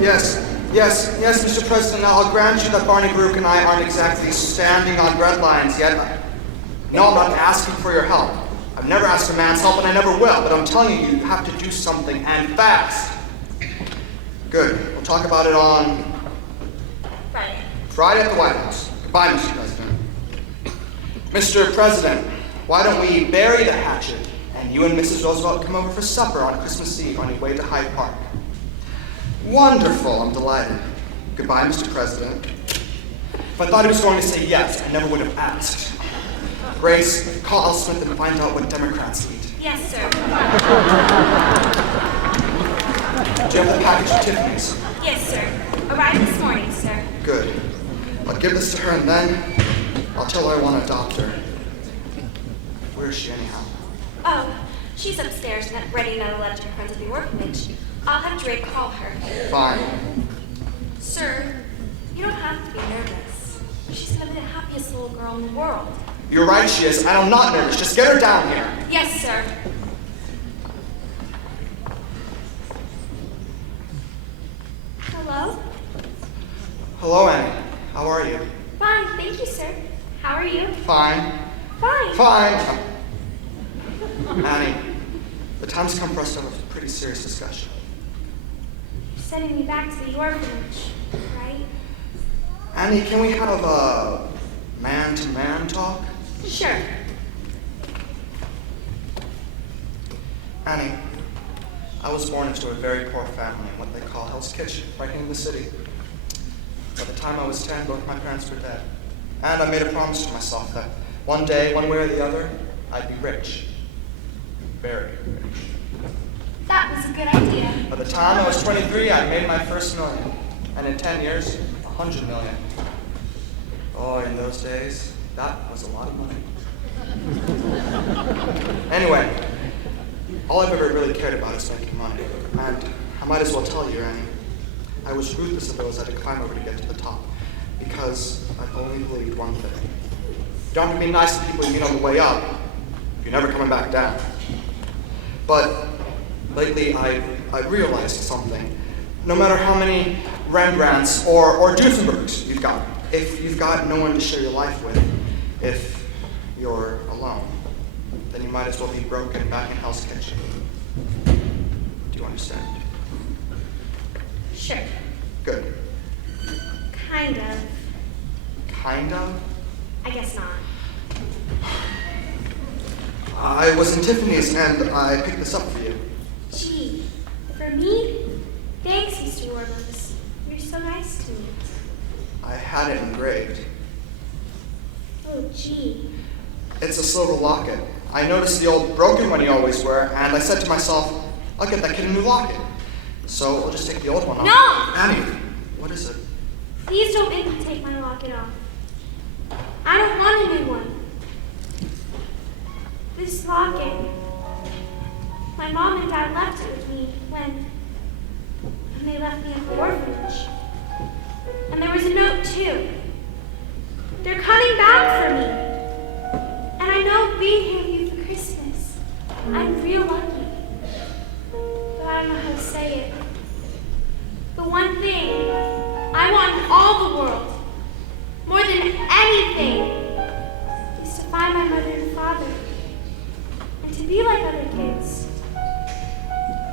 Yes, Mr. President, I'll grant you that Barney Baruch and I aren't exactly standing on bread lines yet. No, I'm not asking for your help. I've never asked a man's help, and I never will, but I'm telling you, you have to do something, and fast. Good. We'll talk about it on Friday at the White House. Goodbye, Mr. President. Mr. President, why don't we bury the hatchet, and you and Mrs. Roosevelt come over for supper on Christmas Eve on your way to Hyde Park? Wonderful, I'm delighted. Goodbye, Mr. President. If I thought he was going to say yes, I never would have asked. Grace, call Al Smith and find out what Democrats eat. Yes, sir. Do you have the package of Tiffany's? Yes, sir. Arrived this morning, sir. Good. I'll give this to her and then I'll tell her I want to adopt her. Where is she anyhow? Oh, she's upstairs writing out a letter to her friends at the orphanage. I'll have Drake call her. Fine. Sir, you don't have to be nervous. She's gonna be the happiest little girl in the world. You're right, she is, and I'm not nervous. Just get her down here. Yes, sir. Hello? Hello, Annie. How are you? Fine, thank you, sir. How are you? Fine. Fine. Fine. Annie, the time's come for us to have a pretty serious discussion. You're sending me back to the orphanage, right? Annie, can we have a man-to-man talk? Sure. Annie, I was born into a very poor family in what they call Hell's Kitchen, right here in the city. By the time I was 10, both my parents were dead. And I made a promise to myself that one day, one way or the other, I'd be rich. Very rich. That was a good idea. By the time I was 23, I made my first million. And in 10 years, 100 million. Oh, in those days, that was a lot of money. Anyway, all I've ever really cared about is making money. And I might as well tell you, Annie, I was ruthless of those I had to climb over to get to the top. Because I've only believed one thing. You don't have to be nice to people you meet on the way up, if you're never coming back down. But lately, I realized something. No matter how many Rembrandts or Duesenbergs you've got, if you've got no one to share your life with, if you're alone, then you might as well be broken back in Hell's Kitchen. Do you understand? Sure. Good. Kind of. Kind of? I guess not. I was in Tiffany's and I picked this up for you. Gee, for me? Thanks, Mr. Warbucks. You're so nice to me. I had it engraved. Oh, gee. It's a silver locket. I noticed the old broken one you always wear, and I said to myself, I'll get that kid a new locket. So I'll just take the old one off. No! Annie, what is it? Please don't make me take my locket off. I don't want a new one. This locket, my mom and dad left it with me when they left me at the orphanage. And there was a note too. They're coming back for me. And I know being here with you for Christmas, I'm real lucky. But I don't know how to say it. The one thing I want in all the world, more than anything, is to find my mother and father. And to be like other kids.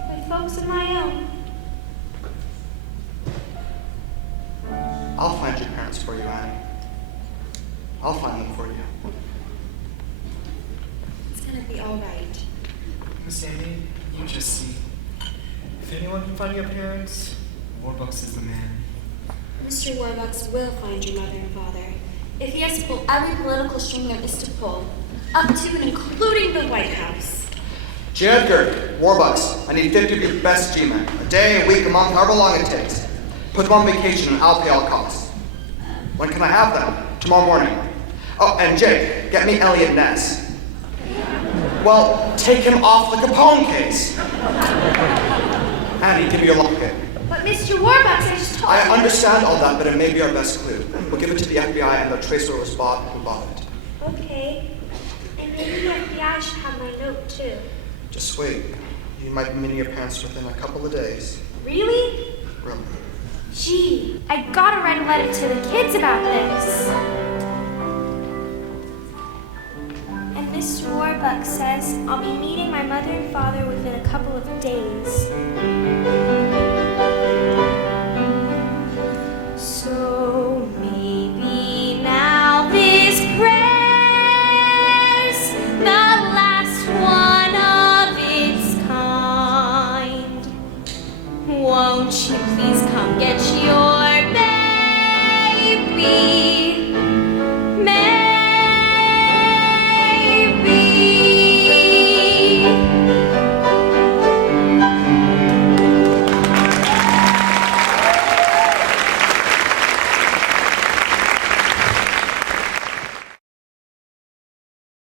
With folks of my own. I'll find your parents for you, Annie. I'll find them for you. It's gonna be all right. Miss Annie, you just see. If anyone can find your parents, Warbucks is the man. Mr. Warbucks will find your mother and father. If he has to pull every political string there is to pull. Up to and including the White House. J. Edgar, Warbucks, I need 50 of your best G-men. A day, a week, a month, however long it takes. Put them on vacation and I'll pay all costs. When can I have them? Tomorrow morning. Oh, and Jake, get me Elliot Ness. Well, take him off the Capone case. Annie, give me your locket. But Mr. Warbucks, I just told you. I understand all that, but it may be our best clue. We'll give it to the FBI and they'll trace where it was bought and who bought it. Okay. And maybe the FBI should have my note too. Just wait. You might be meeting your parents within a couple of days. Really? Really. Gee, I gotta write a letter to the kids about this. And Mr. Warbuck says I'll be meeting my mother and father within a couple of days. So maybe now this prayer's the last one of its kind. Won't you please come get your baby?